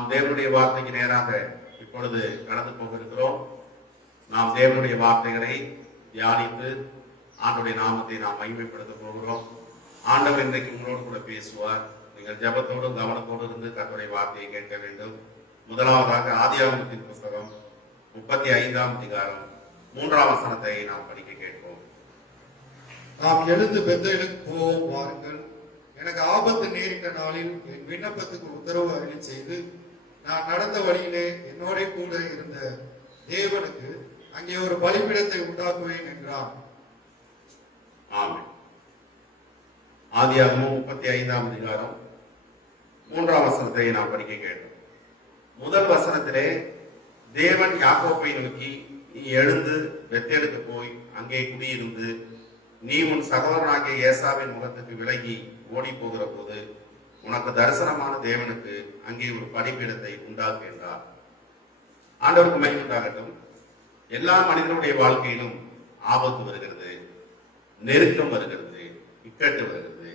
நாம் தேவனுடைய வார்த்தைக்கு நேராக இப்பொழுது கடந்து போக இருக்கிறோம். நாம் தேவனுடைய வார்த்தைகளை தியானித்து ஆண்டவருடைய நாமத்தை நாம் மகிமைப்படுத்த போகிறோம். ஆண்டவர் இன்றைக்கு உங்களோடு கூட பேசுவார். நீங்கள் ஜெபத்தோடும் கவனத்தோடு இருந்து கர்த்தருடைய வார்த்தையை கேட்க வேண்டும். முதலாவதாக ஆதியாகமத்தின் புஸ்தகம் 35ஆம் அதிகாரம் 3ஆம் வசனத்தை நாம் படிக்க கேட்போம். நாம் எழுந்து பெத்தேலுக்கு போவோம் வாருங்கள். எனக்கு ஆபத்து நேரிட்ட நாளில் என் விண்ணப்பத்துக்கு உத்தரவு அருளி செய்து நான் நடந்த வழியிலே என்னோட கூட இருந்த தேவனுக்கு அங்கே ஒரு பலிபீடத்தை உண்டாக்குவேன் என்றான். ஆமென். ஆதியாகமம் 35ஆம் அதிகாரம் 3ஆம் வசனத்தை நாம் படிக்க கேட்டோம். முதல் வசனத்திலே தேவன் யாக்கோபை நோக்கி, நீ எழுந்து பெத்தேலுக்கு போய் அங்கே குடியிருந்து நீ உன் சகோதரனாகிய ஏசாவின் முகத்துக்கு விலகி ஓடி போகிற போது உனக்கு தரிசனமான தேவனுக்கு அங்கே ஒரு பலிபீடத்தை உண்டாக்கு என்றார். ஆண்டவருக்கு மகிமை உண்டாகட்டும். எல்லா மனிதனுடைய வாழ்க்கையிலும் ஆபத்து வருகிறது, நெருக்கம் வருகிறது, இக்கட்டு வருகிறது.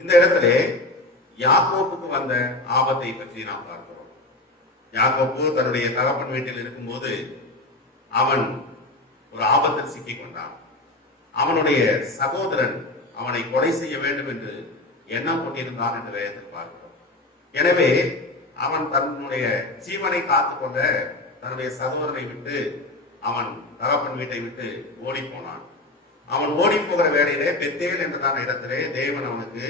இந்த இடத்துல யாக்கோப்புக்கு வந்த ஆபத்தை பற்றி நாம் பார்க்கிறோம். யாக்கோப்பு தன்னுடைய தகப்பன் வீட்டில் இருக்கும்போது அவன் ஒரு ஆபத்தில் சிக்கிக் கொண்டான். அவனுடைய சகோதரன் அவனை கொலை செய்ய வேண்டும் என்று எண்ணம் கொண்டிருந்தான் என்று வேதத்தில் பார்க்கிறோம். எனவே அவன் தன்னுடைய ஜீவனை காத்துக்கொண்ட தன்னுடைய சகோதரனை விட்டு அவன் தகப்பன் வீட்டை விட்டு ஓடி போனான். அவன் ஓடி போகிற வேளையிலே பெத்தேல் என்றதான இடத்திலே தேவன் அவனுக்கு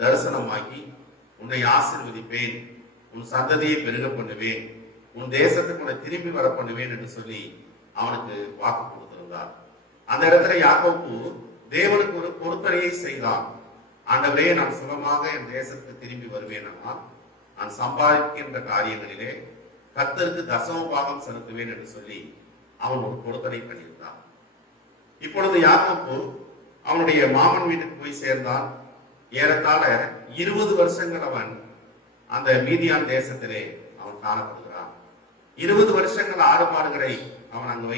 தரிசனமாகி, உன்னை ஆசீர்வதிப்பேன், உன் சந்ததியை பெருக பண்ணுவேன், உன் தேசத்துக்கு உன்னை திரும்பி வர பண்ணுவேன் என்று சொல்லி அவனுக்கு வாக்கு கொடுத்திருந்தார். அந்த இடத்துல யாக்கோப்பு தேவனுக்கு ஒரு பொறுத்தனையை செய்தான். ஆண்டவரே, நான் சுகமாக என் தேசத்துக்கு திரும்பி வருவேன், நான் சம்பாதிக்கின்ற காரியங்களிலே கர்த்தருக்கு தசம பாகம் செலுத்துவேன் என்று சொல்லி அவன் ஒரு பொறுத்தனை பண்ணியிருந்தான். இப்பொழுது யாக்கோப்பு அவனுடைய மாமன் வீட்டுக்கு போய் சேர்ந்தான். ஏறத்தாழ 20 வருஷங்கள் அவன் அந்த மீதியான் தேசத்திலே அவன் காணப்படுகிறான். 20 வருஷங்கள் ஆடு மாடுகளை அவன் அங்கு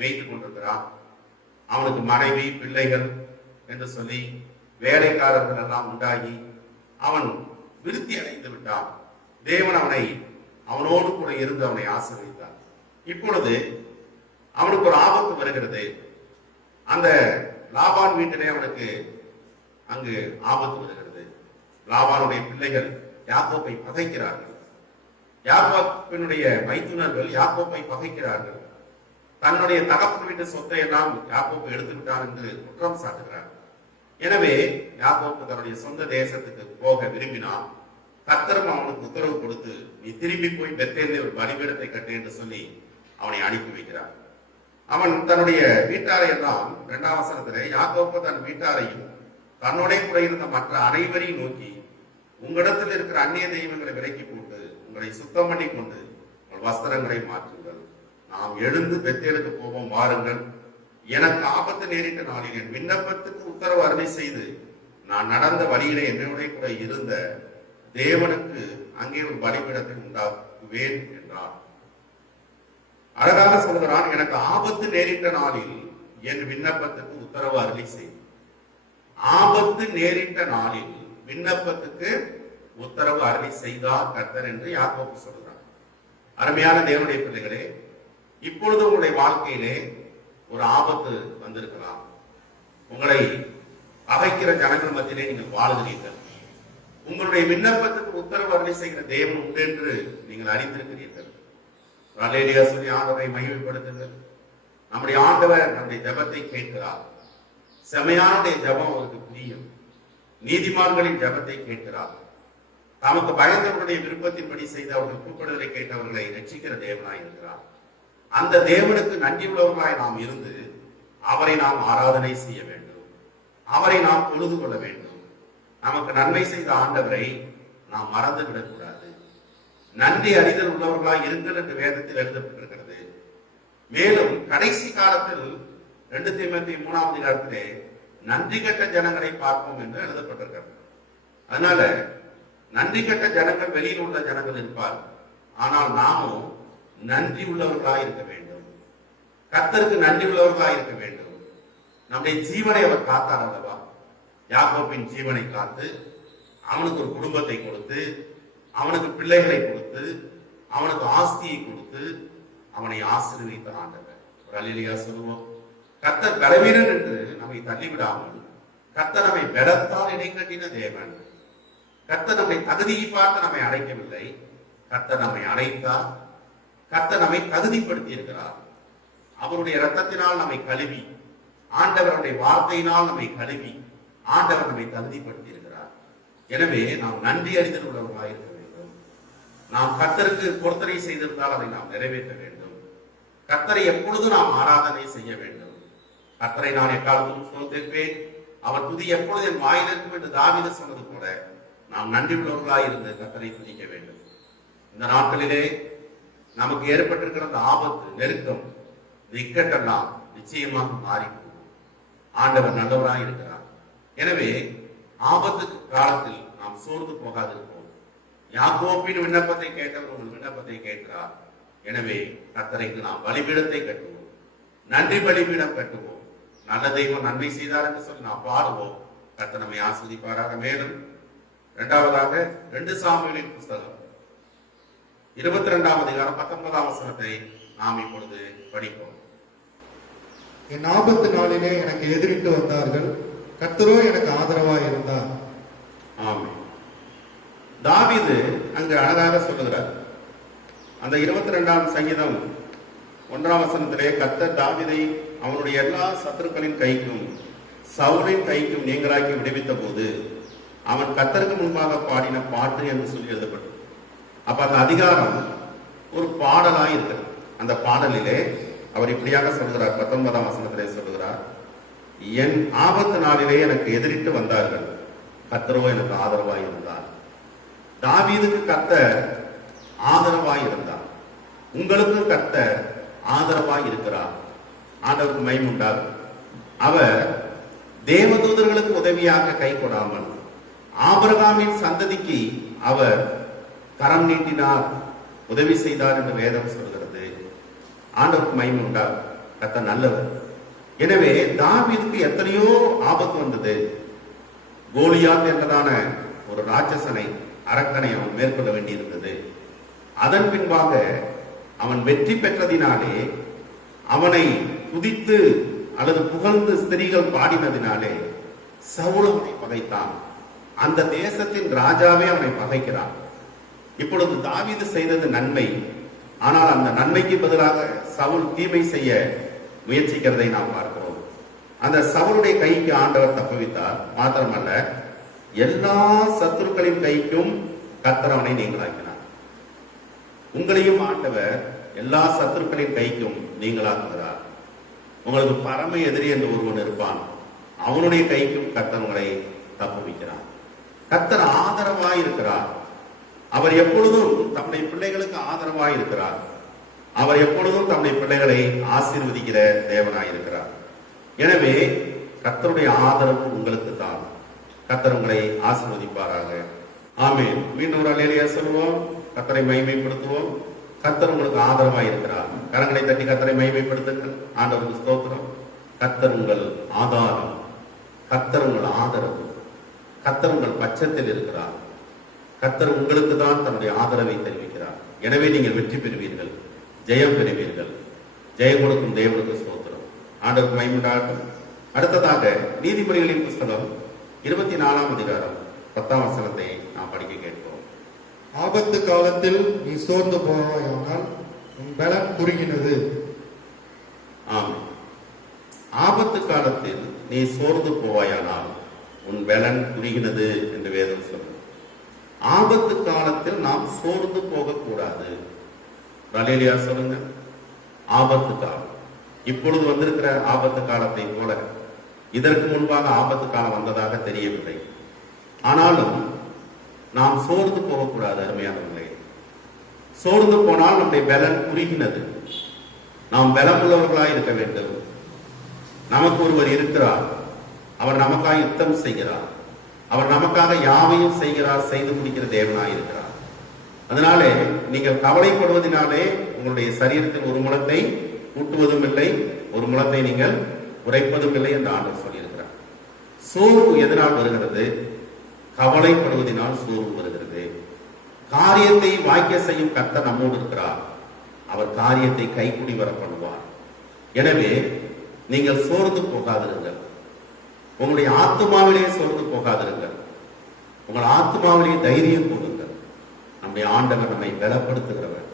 வைத்துக் கொண்டிருக்கிறான். அவனுக்கு மனைவி, பிள்ளைகள் என்று சொல்லி வேலைக்காரர்கள் எல்லாம் உண்டாகி அவன் விருத்தி அடைந்து விட்டான். தேவன் அவனோடு கூட இருந்து அவனை ஆசீர்வதித்தார். இப்பொழுது அவனுக்கு ஒரு ஆபத்து வருகிறது. அந்த லாபான் வீட்டிலே அவனுக்கு அங்கு ஆபத்து வருகிறது. லாபானுடைய பிள்ளைகள் யாக்கோப்பை பகைக்கிறார்கள். யாக்கோப்பினுடைய மைத்துனர்கள் யாக்கோப்பை பகைக்கிறார்கள். தன்னுடைய தகப்பன் வீட்டு சொத்தை எல்லாம் யாக்கோப்பு எடுத்து விட்டான் என்று குற்றம் சாட்டுகிறார். எனவே யாக்கோப்பு தன்னுடைய சொந்த தேசத்துக்கு போக விரும்பினான். கர்த்தரும் அவனுக்கு உத்தரவு கொடுத்து, நீ திரும்பி போய் பெத்தேலிலே ஒரு பலிபீடத்தை கட்டு என்று சொல்லி அவனை அனுப்பி வைக்கிறார். அவன் தன்னுடைய வீட்டாரை எல்லாம் 2ஆம் வசனத்திலே யாக்கோப்பு தன் வீட்டாரையும் தன்னோட கூட இருந்த மற்ற அனைவரையும் நோக்கி, உங்களிடத்தில் இருக்கிற அந்நிய தெய்வங்களை விலக்கி போட்டு உங்களை சுத்தம் பண்ணி கொண்டு உங்கள் வஸ்திரங்களை மாற்றுங்கள். நாம் எழுந்து பெத்தேலுக்கு போவோம் வாருங்கள். எனக்கு ஆபத்து நேரிட்ட நாளில் என் விண்ணப்பத்துக்கு உத்தரவு அருளி செய்து நான் நடந்த வழியிலே என்னோட கூட இருந்த தேவனுக்கு அங்கே ஒரு பலிபீடத்தை உண்டாக்குவேன் என்றார். அழகாக சொல்கிறான், எனக்கு ஆபத்து நேரிட்ட நாளில் என் விண்ணப்பத்துக்கு உத்தரவு அருளி செய்து. ஆபத்து நேரிட்ட நாளில் விண்ணப்பத்துக்கு உத்தரவு அருளி செய்தார் கர்த்தர் என்று யாக்கோப்பு சொல்கிறார். அருமையான தேவனுடைய பிள்ளைகளே, இப்பொழுது உங்களுடைய வாழ்க்கையிலே ஒரு ஆபத்து வந்திருக்கலாம். உங்களை பகைக்கிற ஜனங்கள் மத்தியிலே நீங்கள் வாழுகிறீர்கள். உங்களுடைய விண்ணப்பத்துக்கு உத்தரவு அருளி செய்கிற தேவன் உண்டு என்று நீங்கள் அறிந்திருக்கிறீர்கள். அல்லேலூயா சொல்லி ஆண்டவரை மகிமைப்படுத்துங்கள். நம்முடைய ஆண்டவர் நம்முடைய ஜெபத்தை கேட்கிறார். செமையானுடைய ஜெபம் அவருக்கு பிரியம். நீதிமான்களின் ஜெபத்தை கேட்கிறார். தமக்கு பயந்தவர்களுடைய விருப்பத்தின்படி செய்து அவர்கள் கூப்பிடுதலை கேட்டவர்களை ரட்சிக்கிற தேவனாய் இருக்கிறார். அந்த தேவனுக்கு நன்றி உள்ளவர்களாய் நாம் இருந்து அவரை நாம் ஆராதனை செய்ய வேண்டும். அவரை நாம் தொழுது கொள்ள வேண்டும். நமக்கு நன்மை செய்த ஆண்டவரை நாம் மறந்து விடக்கூடாது. நன்றி அறிதல் உள்ளவர்களாய் இருங்கள் என்று வேதத்தில் எழுதப்பட்டிருக்கிறது. மேலும் கடைசி காலத்தில் 2 தீமோத்தேயு 3ஆம் அதிகாரத்திலே நன்றி கெட்ட ஜனங்களை பார்ப்போம் என்று எழுதப்பட்டிருக்கிறது. அதனால நன்றி கெட்ட ஜனங்கள் வெளியில் உள்ள ஜனங்கள் இருப்பார்கள். ஆனால் நாமும் நன்றி உள்ளவர்களாய் இருக்க வேண்டும். கர்த்தருக்கு நன்றி உள்ளவர்களாய் இருக்க வேண்டும். நம்முடைய ஜீவனை அவர் காத்தார் அல்லவா? யாக்கோப்பின் ஜீவனை காத்து அவனுக்கு ஒரு குடும்பத்தை கொடுத்து அவனுக்கு பிள்ளைகளை கொடுத்து, அவனுக்கு ஆஸ்தியை கொடுத்து, அவனை ஆசீர்வதித்த ஆண்டவர். ஒரு அல்லேலூயா சொல்லுவோம். கர்த்தர் பலவீனன் என்று நம்மை தள்ளிவிடாமல், கர்த்தர் நம்மை பலத்தால் இடைக்கட்டின தேவன். கர்த்தர் நம்மை தகுதியை பார்த்து நம்மை அழைக்கவில்லை, கர்த்தர் நம்மை அழைத்தார். கர்த்தர் நம்மை தகுதிப்படுத்தி இருக்கிறார். அவருடைய இரத்தத்தினால் நம்மை கழுவி, ஆண்டவருடைய வார்த்தையினால் நம்மை கழுவி, ஆண்டவர் நம்மை தகுதிப்படுத்தி இருக்கிறார். எனவே நாம் நன்றி அறிதல் உள்ளவர்களாக இருக்க வேண்டும். நாம் கர்த்தருக்கு பொருத்தனை செய்திருந்தால் அதை நாம் நிறைவேற்ற வேண்டும். கர்த்தரை எப்பொழுதும் நாம் ஆராதனை செய்ய வேண்டும். கர்த்தரை நான் எக்காலத்தும் ஸ்தோத்திரிப்பேன், அவர் துதி எப்பொழுது என் வாயில் இருக்கும் என்று தாவீது சொன்னது போல நாம் நன்றி உள்ளவர்களாக இருந்து கர்த்தரை துதிக்க வேண்டும். இந்த நாட்களிலே நமக்கு ஏற்பட்டிருக்கிற அந்த ஆபத்து, நெருக்கம், இக்கட்டெல்லாம் நிச்சயமாக மாறி போகும். ஆண்டவர் நல்லவராக இருக்கிறார். எனவே ஆபத்து காலத்தில் நாம் சோர்ந்து போகாதிருப்போம். யாக்கோபின் விண்ணப்பத்தை கேட்டவர் உங்கள் விண்ணப்பத்தை கேட்கிறார். எனவே கர்த்தரைக்கு நாம் பலிபீடத்தை கட்டுவோம், நன்றி பலிபீடம் கட்டுவோம். நல்ல தெய்வம் நன்மை செய்தார் என்று சொல்லி நாம் பாடுவோம். கர்த்தர் நம்மை ஆசீர்வதிப்பாராக. மேலும் இரண்டாவதாக 2 சாமுவேலின் புஸ்தகம் 22ஆம் அதிகாரம் 19ஆம் வசனத்தை நாம் இப்பொழுது படிப்போம். என் ஆபத்து நாளிலே எனக்கு எதிரிட்டு வந்தார்கள், கர்த்தரோ எனக்கு ஆதரவாய் இருந்தார். ஆமென். தாவீது அங்கு அழகாக சொல்லுகிறார். அந்த 22ஆம் சங்கீதம் 1ஆம் வசனத்திலே கர்த்தர் தாவீதை அவனுடைய எல்லா சத்துருக்களின் கைக்கும் சவுலின் கைக்கும் நீங்களாக்கி விடுவித்த போது அவன் கர்த்தருக்கு முன்பாக பாடின பாட்டு என்று சொல்லி எழுதப்பட்டது. அப்ப அந்த அதிகாரம் ஒரு பாடலாய் இருக்கிறது. அந்த பாடலிலே அவர் இப்படியாக சொல்கிறார். 19ஆம் வசனத்திலே சொல்லுகிறார், என் ஆபத்து நாளிலே எனக்கு எதிரிட்டு வந்தார்கள், கர்த்தரோ எனக்கு ஆதரவாய் இருந்தார். தாவீதுக்கு கர்த்தர் ஆதரவாய் இருந்தார். உங்களுக்கு கர்த்தர் ஆதரவாய் இருக்கிறார். ஆண்டவருக்கு மகிமை உண்டாகும். அவர் தேவதூதர்களுக்கு உதவியாக கை கொடாமல் ஆபிரகாமின் சந்ததிக்கு அவர் கரம் நீட்டினார், உதவி செய்தார் என்று வேதம் சொல்கிறது. ஆண்டவருக்கு மகிமை உண்டாகும். கர்த்தர் நல்லவர். எனவே தாவீதுக்கு எத்தனையோ ஆபத்து வந்தது. கோலியாத் என்பதான ஒரு ராட்சசனை, அரக்கனை அவன் மேற்கொள்ள வேண்டியிருந்தது. அதன் பின்பாக அவன் வெற்றி பெற்றதினாலே, அவனை துதித்து அல்லது புகழ்ந்து ஸ்திரீகள் பாடினதினாலே சவுல் அவனை பகைத்தான். அந்த தேசத்தின் ராஜாவே அவனை பகைக்கிறான். இப்பொழுது தாவீது செய்தது நன்மை. ஆனால் அந்த நன்மைக்கு பதிலாக சவுல் தீமை செய்ய முயற்சிக்கிறதை நாம் பார்க்கிறோம். அந்த சவுளுடைய கைக்கு ஆண்டவர் தப்புவித்தார். மாத்திரமல்ல, எல்லா சத்துருக்களின் கைக்கும் கர்த்தர் அவனை நீங்களாக்கினார். உங்களையும் ஆண்டவர் எல்லா சத்துருக்களின் கைக்கும் நீங்களாக்குகிறார். உங்களுக்கு பரம எதிரி என்று ஒருவன் இருப்பான், அவனுடைய கைக்கும் கர்த்தர் உங்களை தப்புவிக்கிறார். கர்த்தர் ஆதரவாய் இருக்கிறார். அவர் எப்பொழுதும் தம்முடைய பிள்ளைகளுக்கு ஆதரவாய் இருக்கிறார். அவர் எப்பொழுதும் தம்முடைய பிள்ளைகளை ஆசீர்வதிக்கிற தேவனாய் இருக்கிறார். எனவே கர்த்தருடைய ஆதரவு உங்களுக்கு தான். கர்த்தர் உங்களை ஆசீர்வதிப்பாராக. ஆமென். மீண்டும் ஒரு அல்லேலூயா சொல்லுவோம். கர்த்தரை மகிமைப்படுத்துவோம். கர்த்தர் உங்களுக்கு ஆதரவாய் இருக்கிறார். கரங்களை தட்டி கர்த்தரை மகிமைப்படுத்துங்கள். ஆண்டவருக்கு ஸ்தோத்திரம். கர்த்தர் உங்கள் ஆதாரம், கர்த்தர் உங்கள் ஆதரவு, கர்த்தர் உங்கள் பட்சத்தில் இருக்கிறார். கர்த்தர் உங்களுக்கு தான் தன்னுடைய ஆதரவை தெரிவிக்கிறார். எனவே நீங்கள் வெற்றி பெறுவீர்கள், ஜெயம் பெறுவீர்கள். ஜெயம் கொடுக்கும் தேவனுக்கு ஸ்தோத்திரம். ஆண்டவருக்கு மகிமை உண்டாகட்டும். அடுத்ததாக நீதிமொழிகளின் புஸ்தகம் 24ஆம் அதிகாரம் 10ஆம் வசனத்தை நாம் படிக்க கேட்போம். ஆபத்து காலத்தில் நீ சோர்ந்து போவாயானால் உன் பலன் குறுகினது. ஆமென். ஆபத்து காலத்தில் நீ சோர்ந்து போவாயானால் உன் பலன் குறுகினது என்று வேதம் சொல்லும். ஆபத்து காலத்தில் நாம் சோர்ந்து போகக்கூடாது. அல்லேலூயா சொல்லுங்க. ஆபத்து காலம் இப்பொழுது வந்திருக்கிற ஆபத்து காலத்தை போல இதற்கு முன்பாக ஆபத்து காலம் வந்ததாக தெரியவில்லை. ஆனாலும் நாம் சோர்ந்து போகக்கூடாது. அருமையானவர்களே, சோர்ந்து போனால் நம்முடைய பலன் குறுகினது. நாம் பலமுள்ளவர்களாய் இருக்க வேண்டும். நமக்கு ஒருவர் இருக்கிறார். அவர் நமக்காக யுத்தம் செய்கிறார். அவர் நமக்காக யாவையும் செய்கிறார், செய்து முடிக்கிற தேவனாய் இருக்கிறார். அதனாலே நீங்கள் கவலைப்படுவதனாலே உங்களுடைய சரீரத்தில் ஒரு முழத்தை கூட்டுவதும் இல்லை, ஒரு முழத்தை நீங்கள் உரைப்பதும் இல்லை என்று ஆண்டவர் சொல்லியிருக்கிறார். சோர்வு எதனால் வருகிறது? கவலைப்படுவதனால் சோர்வு வருகிறது. காரியத்தை வாய்க்க செய்யும் கர்த்தர் நம்மோடு இருக்கிறார். அவர் காரியத்தை கைக்குடி வர பண்ணுவார். எனவே நீங்கள் சோர்ந்து போகாதிருங்கள். உங்களுடைய ஆத்மாவிலே சோர்ந்து போகாதிருங்கள். உங்கள் ஆத்மாவிலே தைரியம் கொடுங்கள். நம்முடைய ஆண்டவர் நம்மை பலப்படுத்துகிறவர்.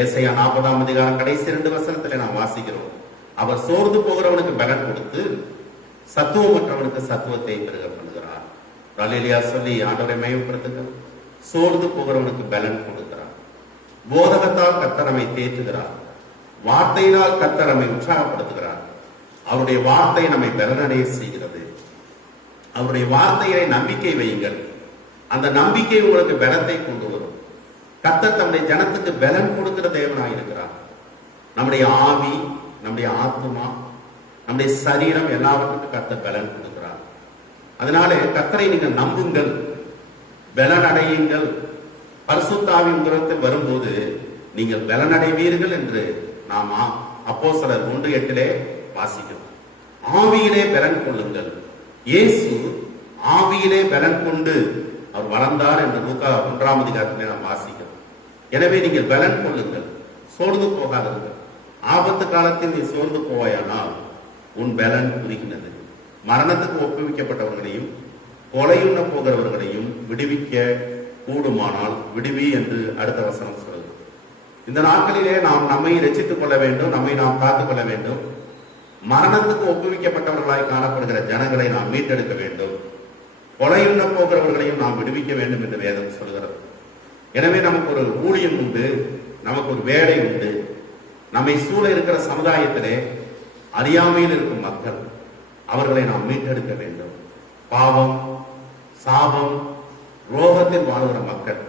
ஏசாயா 40ஆம் அதிகாரம் கடைசி 2 வசனத்திலே நாம் வாசிக்கிறோம். அவர் சோர்ந்து போகிறவனுக்கு பலன் கொடுத்து சத்துவமற்றவனுக்கு சத்துவத்தை பெருக பண்ணுகிறார். அல்லேலூயா சொல்லி ஆண்டவரை மகிமைப்படுத்துங்கள். சோர்ந்து போகிறவனுக்கு பலன் கொடுக்கிறார். போதகத்தால் கர்த்தர் நம்மை தேற்றுகிறார். வார்த்தையினால் கர்த்தர் நம்மை உற்சாகப்படுத்துகிறார். அவருடைய வார்த்தை நம்மை பலனடைய செய்கிறது. அவருடைய வார்த்தையை நம்பிக்கை வையுங்கள். அந்த நம்பிக்கை உங்களுக்கு பலத்தை கொண்டு வரும். கர்த்தர் தம்முடைய ஜனத்துக்கு பலன் கொடுக்கிற தேவனாய் இருக்கிறார். நம்முடைய ஆவி, நம்முடைய ஆத்மா, நம்முடைய சரீரம் எல்லாவற்றுக்கும் கர்த்தர் பலன் கொடுக்கிறார். அதனால கர்த்தரை நீங்கள் நம்புங்கள், பலன் அடையுங்கள். பரிசுத்த ஆவியின் உரத்தில் வரும்போது நீங்கள் பலன் அடைவீர்கள் என்று நாம் அப்போஸ்தலர் 1:8 வாசிக்கிறோம். ஆவியிலே பலன் கொள்ளுங்கள். இயேசு ஆவியிலே பலன் கொண்டு அவர் வளர்ந்தார் என்று லூக்கா 1ஆம் அதிகாரத்திலே நாம் வாசிக்கிறோம். எனவே நீங்கள் பலன் கொள்ளுங்கள், சோர்ந்து போகாதீர்கள். ஆபத்து காலத்தில் நீ சோர்ந்து போவாயானால் உன் பலன் குறுகினது. மரணத்துக்கு ஒப்புவிக்கப்பட்டவர்களையும் கொலையுண்ண போகிறவர்களையும் விடுவிக்க கூடுமானால் விடுவி என்று அடுத்த வசனம் சொல்லுது. இந்த நாட்களிலே நாம் நம்மை ரட்சித்துக் கொள்ள வேண்டும், நம்மை நாம் காத்துக் கொள்ள வேண்டும். மரணத்துக்கு ஒப்புவிக்கப்பட்டவர்களாய் காணப்படுகிற ஜனங்களை நாம் மீட்டெடுக்க வேண்டும். கொலையுண்ண போகிறவர்களையும் நாம் விடுவிக்க வேண்டும் என்று வேதம் சொல்கிறது. எனவே நமக்கு ஒரு ஊழியம் உண்டு, நமக்கு ஒரு வேலை உண்டு. நம்மை சூழ இருக்கிற சமுதாயத்திலே அறியாமையில் இருக்கும் மக்கள், அவர்களை நாம் மீட்டெடுக்க வேண்டும். பாவம், சாபம், ரோகத்தில் வாழ்கிற மக்கள்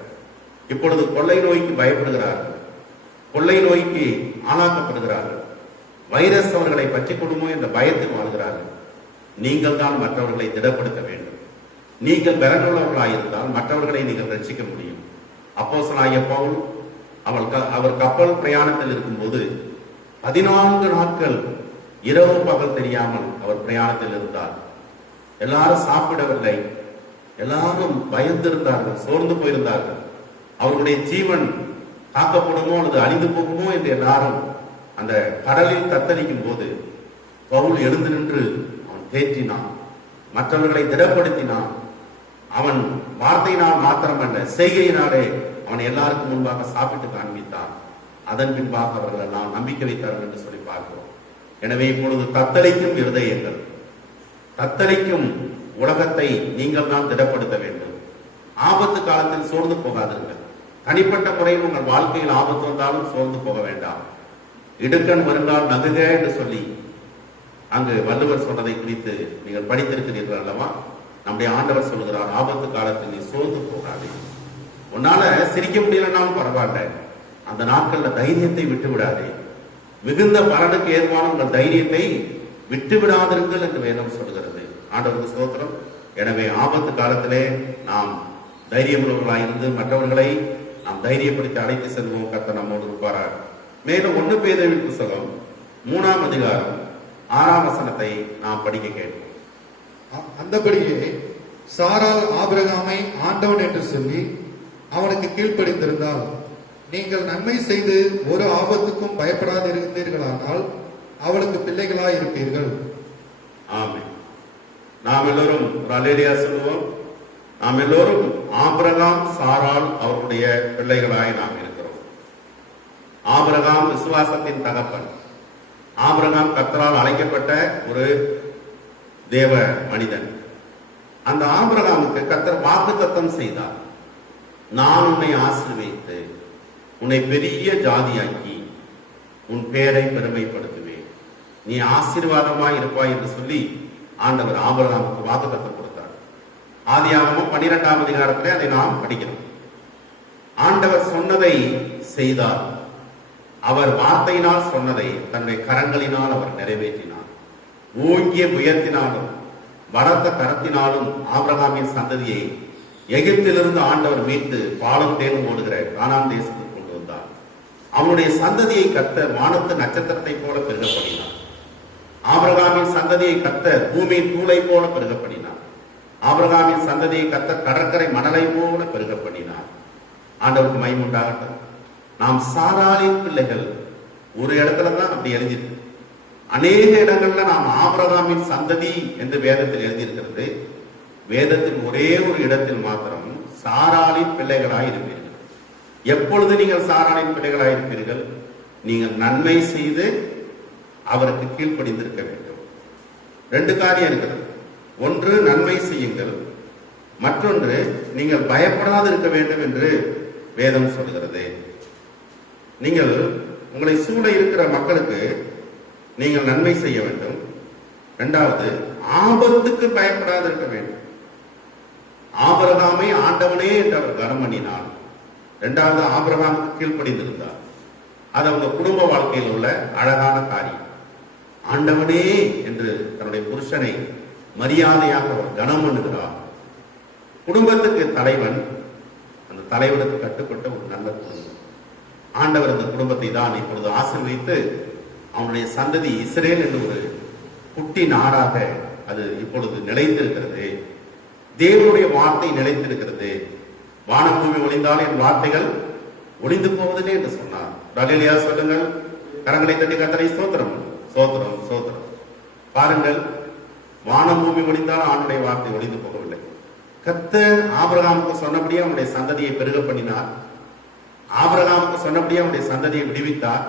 இப்பொழுது கொள்ளை நோய்க்கு பயப்படுகிறார்கள், கொள்ளை நோய்க்கு ஆளாக்கப்படுகிறார்கள். வைரஸ் அவர்களை பற்றி கொள்ளுமோ என்ற பயத்தில் வாழ்கிறார்கள். நீங்கள் தான் மற்றவர்களை திடப்படுத்த வேண்டும். நீங்கள் பலனுள்ளவர்களாயிருந்தால் மற்றவர்களை நீங்கள் ரட்சிக்க முடியும். அப்போஸ்தலனாகிய பவுல் அவர் கப்பல் பிரயாணத்தில் இருக்கும்போது 14 நாட்கள் இரவு பகல் தெரியாமல் அவர் பிரயாணத்தில் இருந்தார். எல்லாரும் சாப்பிடவில்லை, எல்லாரும் பயந்திருந்தார்கள், சோர்ந்து போயிருந்தார்கள். அவர்களுடைய ஜீவன் காக்கப்படுமோ அல்லது அழிந்து போகுமோ என்று எல்லாரும் அந்த கடலில் தத்தளிக்கும் போது பவுல் எழுந்து நின்று அவன் தேற்றினான், மற்றவர்களை திடப்படுத்தினான். அவன் வார்த்தையினால் மாத்திரமல்ல, செய்கையினாலே அவன் எல்லாருக்கும் முன்பாக சாப்பிட்டு காண்பித்தான். அதன் பின்பாக அவர்கள் எல்லாம் நம்பிக்கை வைத்தார்கள் என்று சொல்லி பார்க்கிறோம். எனவே இப்பொழுது தத்தளிக்கும் இருதயங்கள், தத்தளிக்கும் உலகத்தை நீங்கள் தான் திடப்படுத்த வேண்டும். ஆபத்து காலத்தில் சோர்ந்து போகாதீர்கள். தனிப்பட்ட முறையில் உங்கள் வாழ்க்கையில் ஆபத்து வந்தாலும் சோர்ந்து போக வேண்டாம். இடுக்கண் வருங்கால் நகுக என்று சொல்லி அங்கு வள்ளுவர் சொன்னதை குறித்து நீங்கள் படித்திருக்கிறீர்கள் அல்லவா? நம்முடைய ஆண்டவர் சொல்கிறார், ஆபத்து காலத்தில் நீ சோர்ந்து போகாதே. உன்னால சிரிக்க முடியலன்னாலும் பரவாயில்ல, அந்த நாட்கள்ல தைரியத்தை விட்டு விடாதே. மிகுந்த பலனுக்கு ஏதுவான உங்கள் தைரியத்தை விட்டு விடாதிருங்கள் என்று வேதம் சொல்கிறது. ஆண்டவருக்கு ஸ்தோத்திரம். எனவே ஆபத்து காலத்திலே நாம் தைரியமுள்ளவர்களாயிருந்து மற்றவர்களை நாம் தைரியப்படுத்தி அழைத்து செல்வோம். கர்த்தர் நம்மோடு இருப்பாரார். மேலும் 1 பேதுருவின் புத்தகம் 3ஆம் அதிகாரம் 6ஆம் வசனத்தை நாம் படிக்க கேட்போம். அந்தபடியே சாராள் ஆபிரகாமை ஆண்டவன் என்று சொல்லி அவனுக்கு கீழ்ப்படிந்திருந்தால் நீங்கள் நன்மை செய்து ஒரு ஆபத்துக்கும் பயப்படாதிருந்தீர்களானால் அவளுக்கு பிள்ளைகளாய் இருப்பீர்கள். ஆமென். நாம் எல்லோரும் ஒரு அல்லேலூயா சொல்லுவோம். நாம் எல்லோரும் ஆபிரகாம் சாராள் அவருடைய பிள்ளைகளாய் நாம் இருக்கிறோம். ஆபிரகாம் விசுவாசத்தின் தகப்பன். ஆபிரகாம் கர்த்தரால் அழைக்கப்பட்ட ஒரு தேவ மனிதன். அந்த ஆபிரகாமுக்கு கர்த்தர் வாக்குத்தத்தம் செய்தார். நான் உன்னை ஆசீர்வதித்து உன்னை பெரிய ஜாதியாக்கி உன் பெயரை பெருமைப்படுத்துவேன், நீ ஆசீர்வாதமாய் இருப்பாய் என்று சொல்லி ஆண்டவர் ஆபிரகாமுக்கு வாக்குத்தத்தம் கொடுத்தார். ஆதியாகமம் 12ஆம் அதிகாரத்திலே அதை நாம் படிக்கிறோம். ஆண்டவர் சொன்னதை செய்தார். அவர் வார்த்தையினால் சொன்னதை தன்னுடைய கரங்களினால் அவர் நிறைவேற்றினார். ஓங்கிய புயத்தினாலும் பலத்த கரத்தினாலும் ஆபிரகாமின் சந்ததியை எகிப்திலிருந்து ஆண்டவர் மீட்டு பாலும் தேனும் ஓடுகிற கானான் தேசத்துக்கு கொண்டு வந்தார். அவனுடைய சந்ததியை கர்த்தர் வானத்து நட்சத்திரத்தை போல பெருகப்படினார். ஆபிரகாமின் சந்ததியை கர்த்தர் பூமியின் தூளை போல பெருகப்படினார். ஆபிரகாமின் சந்ததியை கர்த்தர் கடற்கரை மணலை போல பெருகப்படினார். ஆண்டவருக்கு மகிமை உண்டாகட்டும். நாம் சாராளின் பிள்ளைகள். ஒரு இடத்துல தான் அப்படி எழுதியிருக்கு. அநேக இடங்கள்ல நாம் ஆபிரகாமின் சந்ததி என்று வேதத்தில் எழுதியிருக்கிறது. வேதத்தின் ஒரே ஒரு இடத்தில் மாத்திரம் சாராளின் பிள்ளைகளாய் இருப்பீர்கள். எப்பொழுது நீங்கள் சாராளின் பிள்ளைகளாய் இருப்பீர்கள்? நீங்கள் நன்மை செய்து அவருக்கு கீழ்ப்படிந்திருக்க வேண்டும். 2 காரியம் இருக்கிறது. ஒன்று, நன்மை செய்யுங்கள். மற்றொன்று, நீங்கள் பயப்படாது இருக்க வேண்டும் என்று வேதம் சொல்கிறது. நீங்கள் உங்களை சூழ இருக்கிற மக்களுக்கு நீங்கள் நன்மை செய்ய வேண்டும். 2வது, ஆபத்துக்கு பயப்படாது இருக்க வேண்டும். ஆபிரகாமை ஆண்டவனே என்று அவர் கனம் பண்ணினார். 2வது, ஆபிரகாமுக்கு கீழ்ப்படிந்திருந்தார். அது அவங்க குடும்ப வாழ்க்கையில் உள்ள அழகான காரியம். ஆண்டவனே என்று தன்னுடைய புருஷனை மரியாதையாக அவர் கனம் பண்ணுகிறார். குடும்பத்துக்கு தலைவன், அந்த தலைவனுக்கு கட்டுப்பட்ட ஒரு நல்ல குடும்பம். ஆண்டவர் அந்த குடும்பத்தை தான் இப்பொழுது ஆசீர்வதித்து அவனுடைய சந்ததி இஸ்ரேல் என்று ஒரு குட்டி நாடாக அது இப்பொழுது நிலைத்திருக்கிறது. தேவனுடைய வார்த்தை நிலைத்திருக்கிறது. வானபூமி ஒளிந்தால் என் வார்த்தைகள் ஒளிந்து போவதில்லை என்று சொன்னார். அல்லேலூயா சொல்லுங்கள். கரங்களை தட்டி கர்த்தரை ஸ்தோத்திரம், ஸ்தோத்திரம், ஸ்தோத்திரம். பாருங்கள், வானபூமி ஒளிந்தால் ஆண்டுடைய வார்த்தை ஒளிந்து போகவில்லை. கர்த்தர் ஆபிரகாமுக்கு சொன்னபடியே அவனுடைய சந்ததியை பெருக பண்ணினார். ஆபிரகாமுக்கு சொன்னபடியே அவனுடைய சந்ததியை விடுவித்தார்.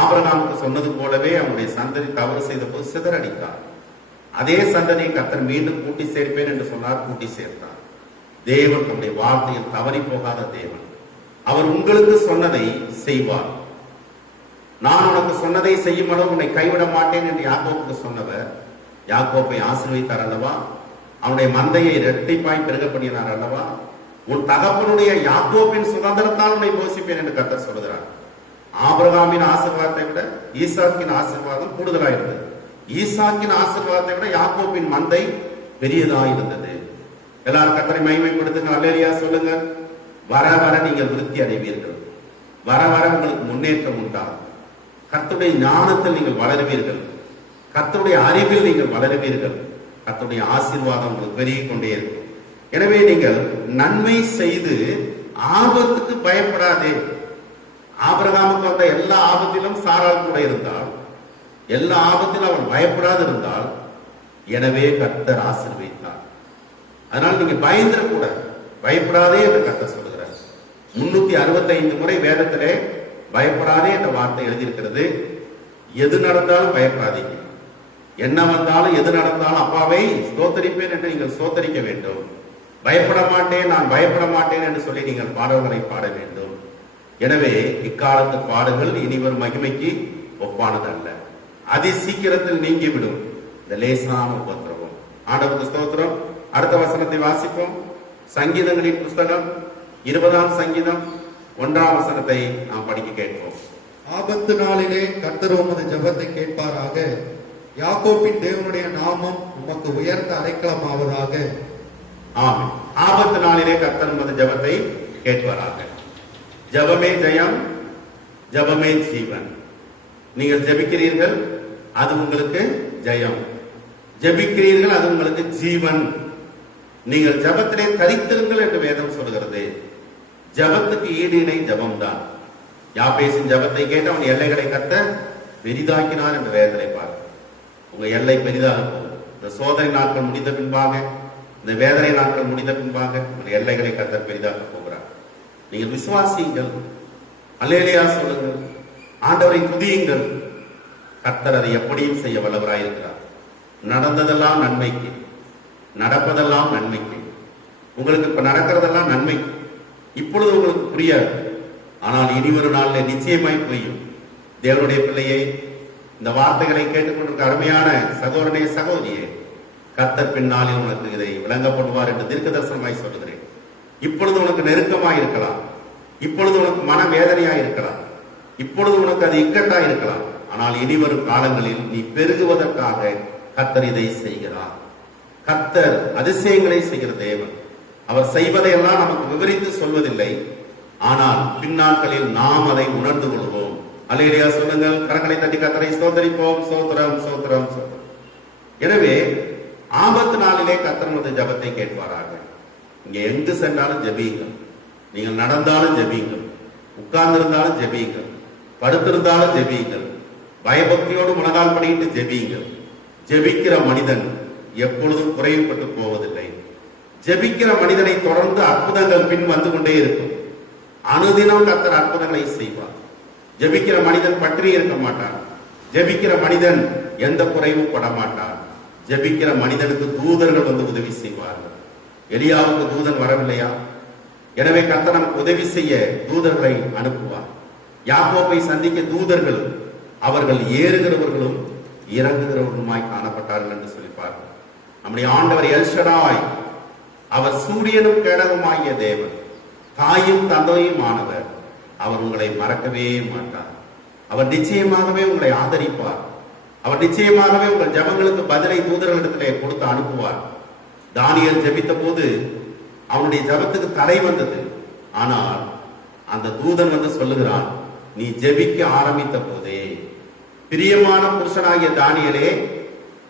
ஆபிரகாமுக்கு சொன்னது போலவே அவனுடைய சந்ததி தவறு செய்த போது சிதறடித்தார். அதே சந்ததியை கர்த்தர் மீண்டும் கூட்டி சேர்ப்பேன் என்று சொன்னார், கூட்டி சேர்த்தார். தேவன் தம்முடைய வார்த்தையில் தவறி போகாத தேவன். அவர் உங்களுக்கு சொன்னதை செய்வார். நான் உனக்கு சொன்னதை செய்யும் அளவு உன்னை கைவிட மாட்டேன் என்று யாக்கோப்புக்கு சொன்னவர் யாக்கோப்பை ஆசீர்வதித்தார் அல்லவா? அவனுடைய மந்தையை இரட்டிப்பாய் பெருக பண்ணினார் அல்லவா? உன் தகப்பனுடைய யாக்கோப்பின் சுதந்திரத்தால் உன்னை போஷிப்பேன் என்று கர்த்தர் சொல்கிறார். ஆபிரகாமின் ஆசீர்வாதத்தை விட ஈசாக்கின் ஆசீர்வாதம் கூடுதலாயிருந்தது. ஈசாக்கின் ஆசீர்வாதத்தை விட யாக்கோப்பின் மந்தை பெரியதாயிருந்தது. எல்லாரும் கர்த்தரை மகிமைப்படுத்துங்க, அல்லேலூயா சொல்லுங்க. வர வர நீங்கள் விருத்தி அடைவீர்கள். வர வர உங்களுக்கு முன்னேற்றம் உண்டாகும். கர்த்தருடைய ஞானத்தில் நீங்கள் வளருவீர்கள். கர்த்தருடைய அறிவில் நீங்கள் வளருவீர்கள். கர்த்தருடைய ஆசீர்வாதம் உங்களுக்கு பெருகிக் கொண்டே இருக்கும். எனவே நீங்கள் நன்மை செய்து ஆபத்துக்கு பயப்படாதே. ஆபிரகாமுக்கு வந்த எல்லா ஆபத்திலும் சாராள் கூட இருந்தால், எல்லா ஆபத்திலும் அவன் பயப்படாது இருந்தால், எனவே கர்த்தர் ஆசீர்வதித்தார். அதனால் நீங்க பயந்துடக்கூடாது. பயப்படாதே என்று கர்த்தர் சொல்கிறார். 365 முறை வேதத்திலே பயப்படாதே என்ற வார்த்தை எழுதியிருக்கிறது. எது நடந்தாலும் பயப்படாதீங்க. என்ன வந்தாலும் எது நடந்தாலும் அப்பாவை ஸ்தோத்தரிப்பேன் என்று நீங்கள் ஸ்தோத்தரிக்க வேண்டும். பயப்பட மாட்டேன், நான் பயப்பட மாட்டேன் என்று சொல்லி நீங்கள் பாடல்களை பாட வேண்டும். எனவே இக்காலத்து பாடுகள் இனிவரும் மகிமைக்கு ஒப்பானது அல்ல. அதி சீக்கிரத்தில் நீங்கிவிடும் இந்த லேசான உபத்திரவம். ஆண்டவருக்கு ஸ்தோத்திரம். அடுத்த வசனத்தை வாசிப்போம். சங்கீதங்களின் புஸ்தகம் 20ஆம் சங்கீதம் 1ஆம் வசனத்தை நாம் படிக்க கேட்போம். ஆபத்து நாளிலே கர்த்தர் உமது ஜெபத்தை கேட்பாராக. யாக்கோபின் தேவனுடைய நாமம் உமக்கு உயர்ந்த அடைக்கலமாவதாக. ஆமென். ஆபத்து நாளிலே கர்த்தர் உமது ஜெபத்தை கேட்பாராக. ஜெபமே ஜெயம், ஜெபமே ஜீவன். நீங்கள் ஜெபிக்கிறீர்கள், அது உங்களுக்கு ஜெயம். ஜெபிக்கிறீர்கள், அது உங்களுக்கு ஜீவன். நீங்கள் ஜெபத்திலே தரித்திருங்கள் என்று வேதம் சொல்கிறது. ஜெபத்துக்கு ஈடு இணை ஜெபம்தான். யாபேசின் ஜெபத்தை கேட்டு அவன் எல்லைகளை கர்த்தர் பெரிதாக்கினார் என்று வேதனை பார்க்க. உங்க எல்லை பெரிதாக போகும். இந்த சோதனை நாட்கள் முடிந்த பின்பாக, இந்த வேதனை நாட்கள் முடிந்த பின்பாக உங்க எல்லைகளை கர்த்தர் பெரிதாக்க போகிறார். நீங்கள் விசுவாசியுங்கள், அல்லேலூயா சொல்லுங்கள், ஆண்டவரை துதியுங்கள். கர்த்தர் அதை எப்படியும் செய்ய வல்லவராயிருக்கிறார். நடந்ததெல்லாம் நன்மைக்கு, நடப்பதெல்லாம் நன்மைக்கு. உங்களுக்கு இப்ப நடக்கிறதெல்லாம் நன்மைக்கு. இப்பொழுது உங்களுக்கு புரியாது, ஆனால் இனி ஒரு நாளில் நிச்சயமாய் புரியும். தேவனுடைய பிள்ளையை, இந்த வார்த்தைகளை கேட்டுக்கொண்டிருக்க அருமையான சகோதரனே, சகோதரியே, கர்த்தர் பின்னாளில் உனக்கு இதை விளங்கப்படுவார் என்று தீர்க்க தரிசனமாய் சொல்லுகிறேன். இப்பொழுது உனக்கு நெருக்கமாய் இருக்கலாம், இப்பொழுது உனக்கு மன வேதனையாய் இருக்கலாம், இப்பொழுது உனக்கு அது இக்கட்டாய் இருக்கலாம். ஆனால் இனி வரும் காலங்களில் நீ பெருகுவதற்காக கர்த்தர் இதை செய்கிறார். கர்த்தர் அதிசயங்களை செய்கிற தேவன். அவர் செய்வதையெல்லாம் நமக்கு விவரித்து சொல்வதில்லை, ஆனால் பின்னாட்களில் நாம் அதை உணர்ந்து கொள்வோம். அல்லேலூயா சொல்லுங்கள். கரங்களை தட்டி கர்த்தரை ஸ்தோத்தரிப்போம். ஸ்தோத்திரம், ஸ்தோத்திரம், ஸ்தோத்திரம். எனவே ஆபத்து நாளிலே கர்த்தர் உமது ஜெபத்தை கேட்பாராக. இங்க எங்கு சென்றாலும் ஜெபியுங்கள். நீங்கள் நடந்தாலும் ஜெபியுங்கள், உட்கார்ந்திருந்தாலும் ஜெபியுங்கள், படுத்திருந்தாலும் ஜெபியுங்கள், பயபக்தியோடு முழங்கால் பண்ணிட்டு ஜெபியுங்கள். ஜெபிக்கிற மனிதன் எப்பொழுதும் குறைவுபட்டு போவதில்லை. ஜெபிக்கிற மனிதனை தொடர்ந்து அற்புதங்கள் பின் வந்து கொண்டே இருக்கும். அனுதினம் கர்த்தர் அற்புதங்களை செய்வார். ஜெபிக்கிற மனிதன் பற்றி இருக்க மாட்டான். ஜெபிக்கிற மனிதன் எந்த குறைவும் பட மாட்டான். ஜெபிக்கிற மனிதனுக்கு தூதர்கள் வந்து உதவி செய்வார்கள். எலியாவுக்கு தூதன் வரவில்லையா? எனவே கர்த்தர் நமக்கு உதவி செய்ய தூதர்களை அனுப்புவார். யாக்கோபை சந்திக்க தூதர்கள், அவர்கள் ஏறுகிறவர்களும் இறங்குகிறவர்களுமாய் காணப்பட்டார்கள் என்று சொல்லிப்பார்கள். நம்முடைய ஆண்டவர் எல்ஷடாய், அவர் சூரியனும் கேடகமாகிய தேவன், தாயும் தந்தையும் ஆனவர். அவர் உங்களை மறக்கவே மாட்டார். அவர் நிச்சயமாகவே உங்களை ஆதரிப்பார். அவர் நிச்சயமாகவே உங்கள் ஜெபங்களுக்கு பதிலை தூதர்களிடத்திலே கொடுத்து அனுப்புவார். தானியேல் ஜெபித்த போது அவனுடைய ஜெபத்துக்கு தடை வந்தது. ஆனால் அந்த தூதன் வந்து சொல்லுகிறான், நீ ஜெபிக்க ஆரம்பித்த போதே, பிரியமான புருஷனாகிய தானியேலே,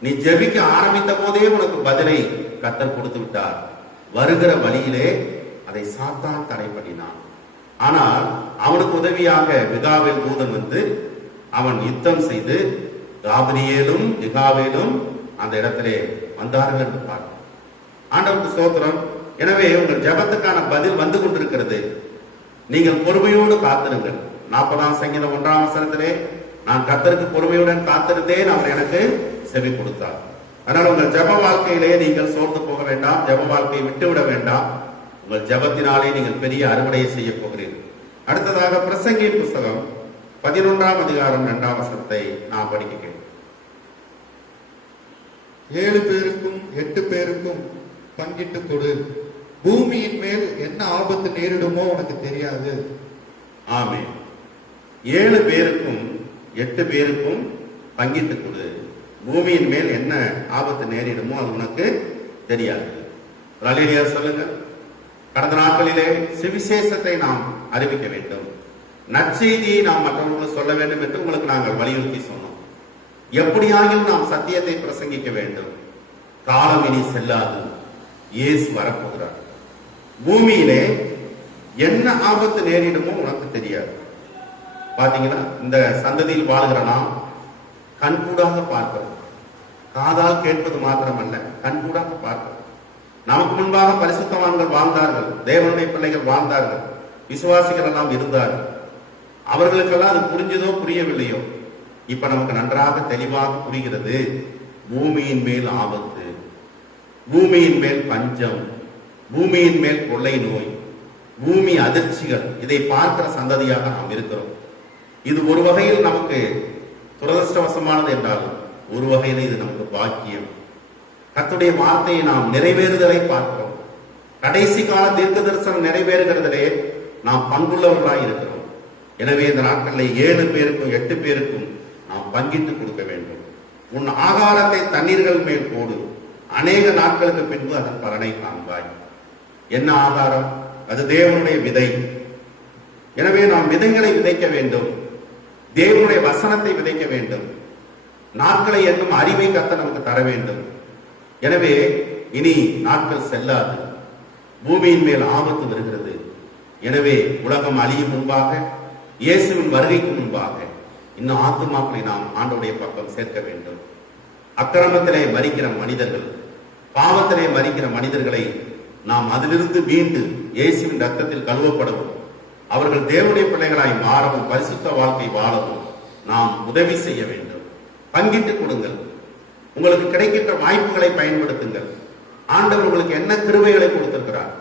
நீ ஜெபிக்க ஆரம்பித்த போதே உனக்கு பதிலை கர்த்தர் கொடுத்து விட்டார். வருகிற வழியிலே அதை சாத்தான் தடை பண்ணினான். ஆனால் அவனுக்கு உதவியாக மிகாவேல் தூதன் வந்து அவன் யுத்தம் செய்து காபிரியேலும் மிகாவேலும் அந்த இடத்திலே வந்தார்கள் என்று பார்க்கிறோம். ஆண்டவருக்கு ஸ்தோத்திரம். எனவே உங்கள் ஜெபத்துக்கான பதில் வந்து கொண்டிருக்கிறது. நீங்கள் பொறுமையோடு காத்திருங்கள். 40ஆம் சங்கீதம் 1ஆம் வசனத்திலே, நான் கர்த்தருக்கு பொறுமையுடன் காத்திருந்தேன், அவர் எனக்கு செவி கொடுத்தார். அதனால் உங்கள் ஜெப வாழ்க்கையிலே நீங்கள் சோர்ந்து போக வேண்டாம். ஜெப வாழ்க்கையை விட்டுவிட வேண்டாம். உங்கள் ஜெபத்தினாலே நீங்கள் பெரிய அறுவடையை செய்ய போகிறீர்கள். அடுத்ததாக பிரசங்கியின் புஸ்தகம் 11ஆம் அதிகாரம் 2ஆம் வசனத்தை நாம் படிக்க கேட்கிறோம். 7 பேருக்கும் 8 பேருக்கும் பங்கிட்டு கொடு. பூமியின் மேல் என்ன ஆபத்து நேரிடுமோ உனக்கு தெரியாது. ஆமென். 7 பேருக்கும் 8 பேருக்கும் பங்கிட்டு கொடு. பூமியின் மேல் என்ன ஆபத்து நேரிடுமோ அது உனக்கு தெரியாது. அல்லேலூயா சொல்லுங்க. கடந்த நாட்களிலே சுவிசேஷத்தை நாம் அறிவிக்க வேண்டும், நற்செய்தியை நாம் மற்றவர்களுக்கு சொல்ல வேண்டும் என்று உங்களுக்கு நாங்கள் வலியுறுத்தி சொன்னோம். எப்படியாகிலும் நாம் சத்தியத்தை பிரசங்கிக்க வேண்டும். காலம் இனி செல்லாது, இயேசு வரப்போகிறார். பூமியிலே என்ன ஆபத்து நேரிடுமோ உனக்கு தெரியாது. பாத்தீங்களா, இந்த சந்ததியில் வாழ்கிற நாம் கண்கூடாக பார்க்கிறோம். காதால் கேட்பது மாத்திரமல்ல, கண்கூடாக பார்க்கிறோம். நமக்கு முன்பாக பரிசுத்தவான்கள் வாழ்ந்தார்கள், தேவனுடைய பிள்ளைகள் வாழ்ந்தார்கள், விசுவாசிகள் எல்லாம் இருந்தார்கள். அவர்களுக்கெல்லாம் அது புரிஞ்சதோ புரியவில்லையோ, இப்ப நமக்கு நன்றாக தெளிவாக புரிகிறது. பூமியின் மேல் ஆபத்து, பூமியின் மேல் பஞ்சம், பூமியின் மேல் கொள்ளை நோய், பூமி அதிர்ச்சிகள், இதை பார்க்கிற சந்ததியாக நாம் இருக்கிறோம். இது ஒரு வகையில் நமக்கு துரதிருஷ்டவசமானது என்றாலும் ஒரு வகையில் இது நமக்கு பாக்கியம். கர்த்தருடைய வார்த்தையை நாம் நிறைவேறுதலை பார்க்கிறோம். கடைசி கால தீர்க்க தரிசனம் நிறைவேறுகிறதிலே நாம் பங்குள்ளவர்களாய் இருக்கிறோம். எனவே இந்த நாட்களில் 7 பேருக்கும் 8 பேருக்கும் நாம் பங்கிட்டு கொடுக்க வேண்டும். உன் ஆகாரத்தை தண்ணீர்கள் மேல் போடு, அநேக நாட்களுக்கு பின்பு அதன் பலனை காண்பாய். என்ன ஆகாரம்? அது தேவனுடைய விதை. எனவே நாம் விதைகளை விதைக்க வேண்டும், தேவனுடைய வசனத்தை விதைக்க வேண்டும். நாட்களை என்னும் அறிவை கர்த்தர் நமக்கு தர வேண்டும். எனவே இனி நாட்கள் செல்லாது, பூமியின் மேல் ஆபத்து வருகிறது. எனவே உலகம் அழியும் முன்பாக, இயேசுவின் வருகைக்கு முன்பாக இன்னும் ஆத்துமாக்களை நாம் ஆண்டவருடைய பக்கம் சேர்க்க வேண்டும். அக்கிரமத்திலே மரிக்கிற மனிதர்கள், பாவத்திலே மரிக்கிற மனிதர்களை நாம் அதிலிருந்து மீண்டு இயேசுவின் ரத்தத்தில் கழுவப்படவும், அவர்கள் தேவனுடைய பிள்ளைகளாய் மாறவும், பரிசுத்த வாழ்க்கை வாழவும் நாம் உதவி செய்ய வேண்டும். பங்கிட்டு கொடுங்கள். உங்களுக்கு கிடைக்கின்ற வாய்ப்புகளை பயன்படுத்துங்கள். ஆண்டவர் உங்களுக்கு என்ன கிருபைகளை கொடுத்திருக்கிறார்,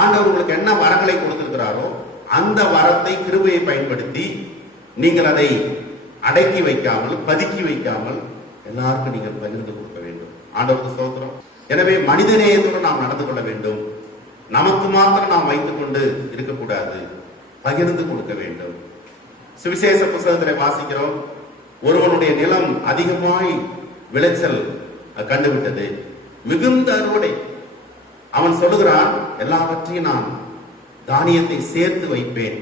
ஆண்டவர் உங்களுக்கு என்ன வரங்களை கொடுத்திருக்கிறாரோ அந்த வரத்தை, கிருபையை பயன்படுத்தி நீங்கள் அதை அடக்கி வைக்காமல், பதுக்கி வைக்காமல் எல்லாருக்கும் நீங்கள் பகிர்ந்து கொடுக்க வேண்டும். ஆண்டவருக்கு ஸ்தோத்திரம். எனவே மனிதநேயத்துடன் நாம் நடந்து கொள்ள வேண்டும். நமக்கு மாத்திரம் நாம் வைத்துக் கொண்டு இருக்கக்கூடாது, பகிர்ந்து கொடுக்க வேண்டும். சுவிசேஷ புத்தகத்தில் வாசிக்கிறோம், ஒருவனுடைய நிலம் அதிகமாய் விளைச்சல் கண்டுவிட்டது, மிகுந்த அறுவடை. அவன் சொல்லுகிறான், எல்லாவற்றையும் நான் தானியத்தை சேர்த்து வைப்பேன்,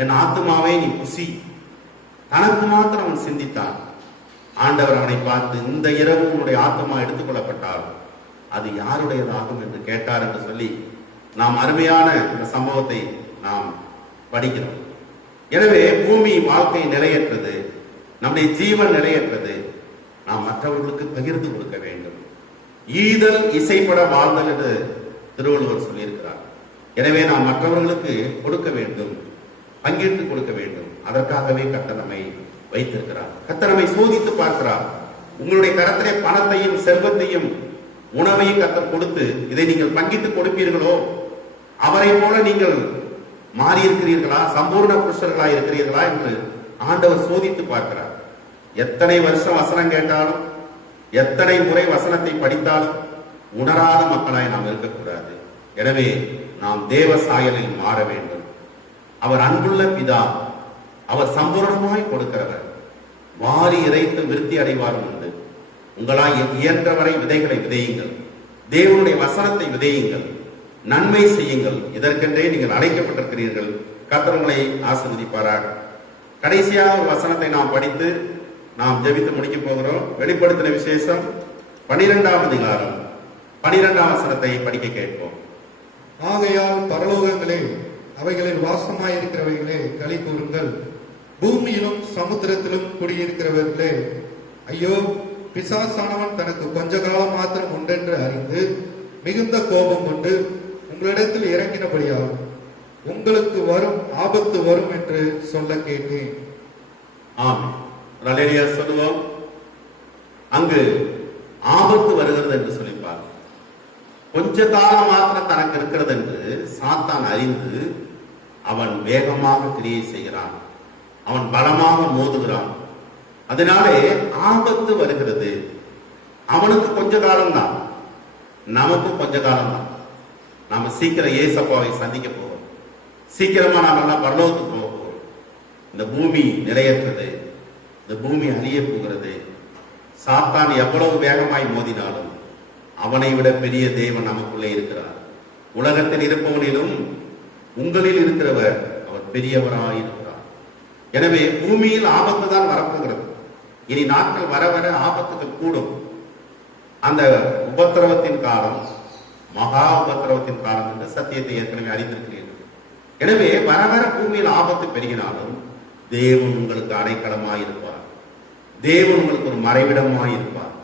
என் ஆத்துமாவே நீ புசி. தனக்கு மாத்திரம் அவன் சிந்தித்தான். ஆண்டவர் அவனை பார்த்து, இந்த இரவு உன்னுடைய ஆத்துமா எடுத்துக்கொள்ளப்பட்டால் அது யாருடையதாகும் என்று கேட்டார் என்று சொல்லி நாம் அருமையான இந்த சம்பவத்தை நாம் படிக்கிறோம். எனவே பூமி வாழ்க்கை நிலையற்றது, நம்முடைய ஜீவன் நிலையற்றது. நாம் மற்றவர்களுக்கு பகிர்ந்து கொடுக்க வேண்டும். ஈதல் இசைப்பட வாழ்தல் என்று திருவள்ளுவர் சொல்லியிருக்கிறார். எனவே நாம் மற்றவர்களுக்கு கொடுக்க வேண்டும், பங்கிட்டு கொடுக்க வேண்டும். அதற்காகவே கர்த்தர் நம்மை வைத்திருக்கிறார். கர்த்தர் நம்மை சோதித்து பார்க்கிறார். உங்களுடைய கரத்திலே பணத்தையும் செல்வத்தையும் உணவையும் கர்த்தர் கொடுத்து இதை நீங்கள் பங்கிட்டு கொடுப்பீர்களோ, அவரை போல நீங்கள் மாறி இருக்கிறீர்களா, சம்பூர்ண புருஷர்களா இருக்கிறீர்களா என்று ஆண்டவர் சோதித்து பார்க்கிறார். எத்தனை வருஷம் வசனம் கேட்டாலும், எத்தனை முறை வசனத்தை படித்தாலும் உணராத மக்களாய் நாம் இருக்கக்கூடாது. எனவே நாம் தேவ சாயலில் மாற வேண்டும். அவர் அன்புள்ள பிதா, அவர் சம்பூர்ணமாய் கொடுக்கிறவர். வாரி இறைத்து விருத்தி அடைவாரும் உண்டு. உங்களால் இயன்றவரை விதைகளை விதையுங்கள், தேவனுடைய வசனத்தை விதையுங்கள், நன்மை செய்யுங்கள். இதற்கென்றே நீங்கள் அழைக்கப்பட்டிருக்கிறீர்கள். கர்த்தர் உங்களை ஆசீர்வதிப்பாராக. கடைசியாக ஒரு வசனத்தை நாம் படித்து நாம் ஜெபித்து முடிக்க போகிறோம். வெளிப்படுத்தின விசேஷம் 12ஆம் அதிகாரம் 12ஆம் வசனத்தை படிக்க கேட்போம். ஆகையால் பரலோகங்களே, அவைகளில் வாசமாயிருக்கிறவைகளே களி கூறுங்கள். பூமியிலும் சமுத்திரத்திலும் குடியிருக்கிறவர்களே, ஐயோ, பிசாசானவன் தனக்கு கொஞ்ச காலம் மாத்திரம் உண்டென்று அறிந்து மிகுந்த கோபம் கொண்டு உங்களிடத்தில் இறங்கினபடியால் உங்களுக்கு வரும் ஆபத்து வரும் என்று சொல்ல கேட்டேன். ஆமென். அல்லேலூயா சொல்லுவோம். அங்கு ஆபத்து வருகிறது என்று சொல்லிப்பார். கொஞ்ச காலம் மாத்திரம் தனக்கு இருக்கிறது என்று சாத்தான் அறிந்து அவன் வேகமாக கிரியை செய்கிறான், அவன் பலமாக மோதுகிறான். அதனாலே ஆபத்து வருகிறது. அவனுக்கு கொஞ்ச காலம் தான், நமக்கு கொஞ்ச காலம் தான். நாம சீக்கிரம் ஏசப்பாவை சந்திக்க போறோம், சீக்கிரமா நாம எல்லாம் பரலோகத்துக்கு போக போறோம். இந்த பூமி நிலையற்றது, இந்த பூமி அழிய போகிறது. சாத்தான் எவ்வளவு வேகமாய் மோதினாலும் அவனை விட பெரிய தேவன் நமக்குள்ளே இருக்கிறார். உலகத்தில் இருப்பவனிலும் உங்களில் இருக்கிறவர் அவர் பெரியவராய் இருக்கிறார். எனவே பூமியில் ஆபத்து தான் வரப்போகிறது. இனி நாட்கள் வர வர ஆபத்துகள் கூடும். அந்த உபத்திரவத்தின் காலம் மகா உபத்திரவத்தின் காலம் என்று சத்தியத்தை ஏற்கனவே அறிந்திருக்கிறீர்கள். எனவே வர வர பூமியில் ஆபத்து பெருகினாலும் தேவன் உங்களுக்கு அடைக்கலமாய் இருப்பார், தேவன் உங்களுக்கு ஒரு மறைவிடமாய் இருப்பார்.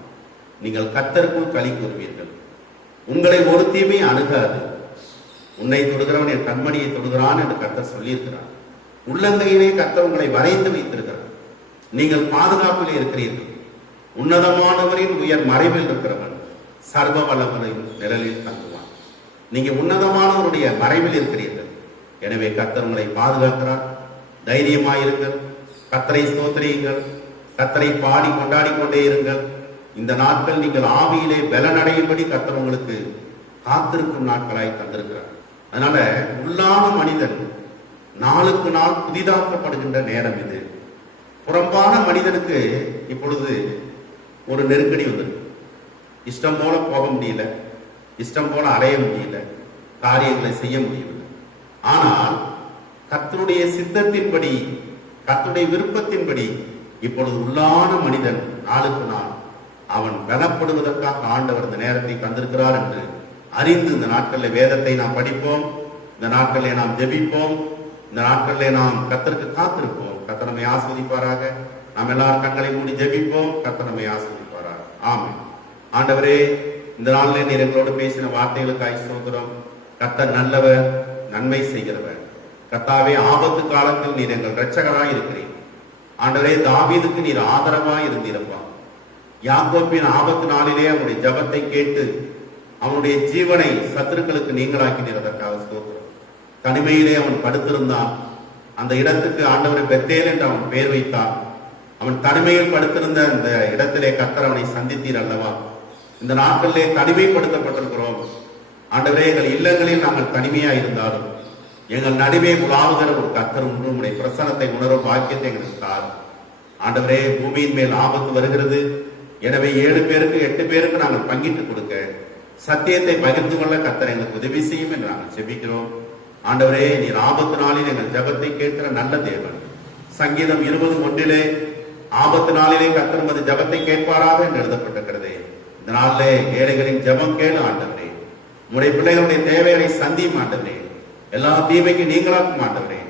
நீங்கள் கர்த்தருக்குள் களி கூறுவீர்கள். உங்களை ஒரு தீமை அணுகாது. உன்னை தொடுகிறவன் என் கண்மணியை தொடுகிறான் என்று கர்த்தர் சொல்லியிருக்கிறார். உள்ளங்கையிலே கர்த்தர் உங்களை வரைந்து வைத்திருக்கிறார். நீங்கள் பாதுகாப்பிலே இருக்கிறீர்கள். உன்னதமானவரின் உயர் மறைவில் இருக்கிறவன் சர்வ வல்லவரின் நிழலில் தங்குவான். நீங்க உன்னதமானவருடைய மறைவில் இருக்கிறீர்கள். எனவே கர்த்தர் உங்களை பாதுகாக்கிறார். தைரியமாயிருங்கள், கர்த்தரை ஸ்தோத்திரியுங்கள், கர்த்தரை பாடி கொண்டாடி கொண்டே இருங்கள். இந்த நாட்கள் நீங்கள் ஆவியிலே பலனடையும்படி கர்த்தர் உங்களுக்கு காத்திருக்கும் நாட்களாய் தந்திருக்கிறார். அதனால உள்ளான மனிதன் நாளுக்கு நாள் புதிதாக்கப்படுகின்ற நேரம் இது. புறம்பான மனிதனுக்கு இப்பொழுது ஒரு நெருக்கடி வந்திருக்கு. இஷ்டம் போல போக முடியல, இஷ்டம் போல அலைய முடியல, காரியங்களை செய்ய முடியவில்லை. ஆனால் கர்த்தருடைய சித்தத்தின்படி, கர்த்தருடைய விருப்பத்தின்படி இப்பொழுது உள்ளான மனிதன் நாளுக்கு நாள் அவன் பலப்படுவதற்காக ஆண்டவர் இந்த நேரத்தை தந்திருக்கிறார் என்று அறிந்து இந்த நாட்களில் வேதத்தை நாம் படிப்போம், இந்த நாட்களிலே நாம் ஜெபிப்போம், இந்த நாட்களிலே நாம் கர்த்தருக்கு காத்திருப்போம். கர்த்தர் நம்மை ஆஸ்வதிப்பாராக. நாம் எல்லாரும் கண்களை மூடி ஜெபிப்போம். கர்த்தர் நம்மை ஆஸ்வதிப்பாராக. ஆமென். ஆண்டவரே, இந்த நாளிலே நீர் எங்களோடு பேசின வார்த்தைகளுக்காய் ஸ்தோத்திரம். கர்த்தர் நல்லவர், நன்மை செய்கிறவர். கர்த்தாவே, ஆபத்து காலத்தில் நீர் எங்கள் இரட்சகராய் இருக்கிறீர். ஆண்டவரே, தாவீதுக்கு நீர் ஆதரவாய் இருந்தீரப்பா. யாக்கோபின் ஆபத்து நாளிலே அவனுடைய ஜபத்தை கேட்டு அவனுடைய ஜீவனை சத்துருக்களுக்கு நீங்களாக்கினீர். அதற்காக ஸ்தோத்திரம். தனிமையிலே அவன் படுத்திருந்தான். அந்த இடத்துக்கு ஆண்டவரை பெத்தேல் என்று அவன் பெயர் வைத்தான். அவன் தனிமையில் படுத்திருந்த அந்த இடத்திலே கர்த்தர் அவனை சந்தித்தீர் அல்லவா. இந்த நாட்களிலே தனிமைப்படுத்தப்பட்டிருக்கிறோம். ஆண்டவரே, எங்கள் இல்லங்களில் நாங்கள் தனிமையா இருந்தாலும் எங்கள் நடுவே உலாவுகிற ஒரு கர்த்தர் உண்டு. உங்களுடைய பிரசனத்தை உணரும் பாக்கியத்தை எங்களுக்கு தார். ஆண்டவரே, பூமியின் மேல் ஆபத்து வருகிறது. எனவே 7 பேருக்கு 8 பேருக்கு நாங்கள் பங்கிட்டு கொடுக்க, சத்தியத்தை பகிர்ந்து கொள்ள கர்த்தர் எங்களுக்கு உதவி செய்யும் என்று நாங்கள் ஜெபிக்கிறோம். ஆண்டவரே, நீர் ஆபத்து நாளில் எங்கள் ஜெபத்தை கேட்கிற நல்ல தேவன். சங்கீதம் 20:1 ஆபத்து நாளிலே கர்த்தர் நமது ஜெபத்தை கேட்பாராக என்று எழுதப்பட்டிருக்கிறது. இந்த நாளிலே ஏழைகளின் ஜெபம் கேளு ஆண்டவரே. உங்களுடைய பிள்ளைகளுடைய தேவைகளை சந்தியும் ஆண்டவரே. எல்லா தீமைக்கும் நீங்களாக்கும் ஆண்டவரே.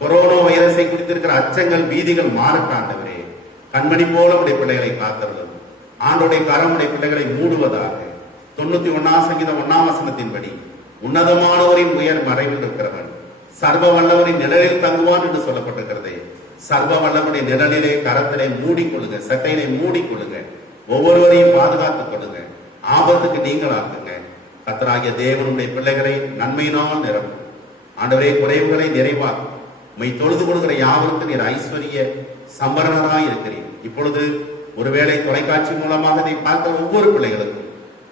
கொரோனா வைரஸை குறித்திருக்கிற அச்சங்கள் பீதிகள் மாறட்ட ஆண்டவரே. கண்மணி போல உடைய பிள்ளைகளை காத்தருளும். ஆண்டோடைய கரம் உடைய பிள்ளைகளை மூடுவதாக. 91 சங்கீதம் 1 வசனத்தின்படி உன்னதமானவரின் உயர் மறைவில் இருக்கிறவன் சர்வ வல்லவரின் நிழலில் தங்குவான் என்று சொல்லப்பட்டிருக்கிறது. சர்வ வல்லவருடைய நிழலிலே கரத்திலே மூடிக்கொள்ளுங்க, சட்டையிலே மூடிக்கொள்ளுங்க. ஒவ்வொருவரையும் பாதுகாத்துக் கொள்ளுங்க. ஆபத்துக்கு நீங்கள் ஆக்குங்க. கர்த்தராகிய தேவனுடைய பிள்ளைகளை நன்மையினால் நிரப்பும். ஆண்டவரே, குறைவுகளை நிறைவாக்கும். உம்மை தொழுது கொள்கிற யாவருக்கும் நீர் ஐஸ்வர்ய சம்பரணராய் இருக்கிறீர். இப்பொழுது ஒருவேளை தொலைக்காட்சி மூலமாக இதை பார்த்த ஒவ்வொரு பிள்ளைகளுக்கும்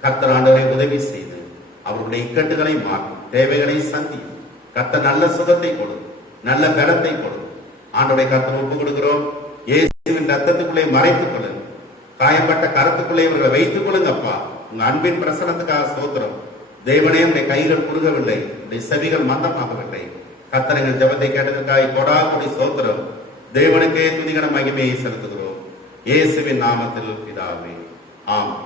கர்த்தர் ஆண்டவரை உதவி செய்து அவருடைய இக்கட்டுகளை மாற்றும், தேவைகளை சந்தியும். கர்த்தர் நல்ல சுகத்தை கொடு, நல்ல பலத்தை கொடு. ஆண்டவரை கர்த்தர் ஒப்புக் கொடுக்கிறோம். இயேசுவின் ரத்தத்துக்குள்ளே மறைத்துக் கொள்ளுங்க. காயப்பட்ட கருத்துக்குள்ளே இவர்களை வைத்துக் கொள்ளுங்க. அப்பா, உங்க அன்பின் பிரசனத்துக்காக ஸ்தோத்திரம். தேவனே, உடைய கைகள் குறுகவில்லை, உடைய செவிகள் மந்தமாகவில்லை. கர்த்தர் ஜெபத்தை கேட்டதற்காக கொடா கொடி ஸ்தோத்திரம். தேவனுக்கே துதிகன மகிமையை செலுத்துகிறோம். இயேசுவின் நாமத்தில் பிதாவே, ஆமென்.